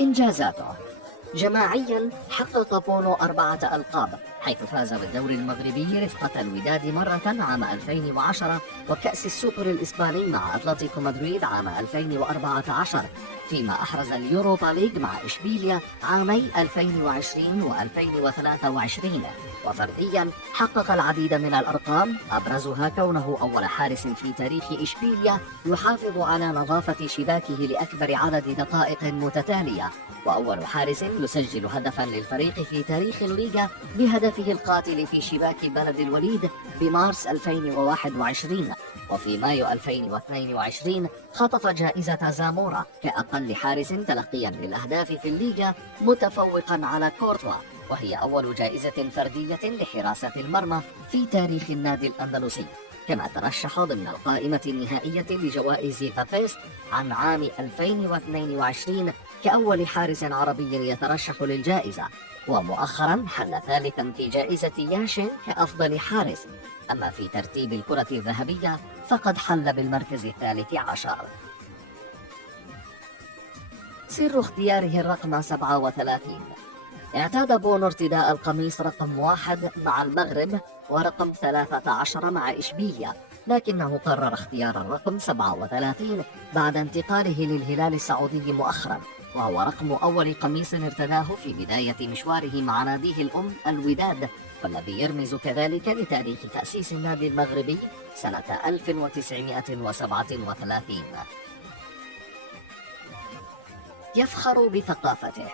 إنجازاته: جماعيا حقق بونو 4 ألقاب، حيث فاز بالدوري المغربي رفقة الوداد مرة عام 2010 وكأس السوبر الإسباني مع أتلتيكو مدريد عام 2014، فيما أحرز اليوروبا ليج مع إشبيليا عامي 2020 و2023. وفرديا حقق العديد من الأرقام، أبرزها كونه أول حارس في تاريخ إشبيليا يحافظ على نظافة شباكه لأكبر عدد دقائق متتالية، وأول حارس يسجل هدفا للفريق في تاريخ الليغا بهدفه القاتل في شباك بلد الوليد بمارس 2021. وفي مايو 2022 خطف جائزة زامورا كأقل حارس تلقيا للأهداف في الليغا، متفوقا على كورتوا، وهي أول جائزة فردية لحراسة المرمى في تاريخ النادي الأندلسي. كما ترشح ضمن القائمة النهائية لجوائز ذا بيست عن عام 2022 كأول حارس عربي يترشح للجائزة، ومؤخرا حل ثالثا في جائزة ياشين كأفضل حارس. أما في ترتيب الكرة الذهبية فقد حل بالمركز الثالث عشر. سر اختياره الرقم 37: اعتاد بونو ارتداء القميص رقم 1 مع المغرب ورقم 13 مع إشبيليا، لكنه قرر اختيار الرقم 37 بعد انتقاله للهلال السعودي مؤخرا، وهو رقم أول قميص ارتداه في بداية مشواره مع ناديه الأم الوداد، والذي يرمز كذلك لتاريخ تأسيس النادي المغربي سنة 1937. يفخر بثقافته.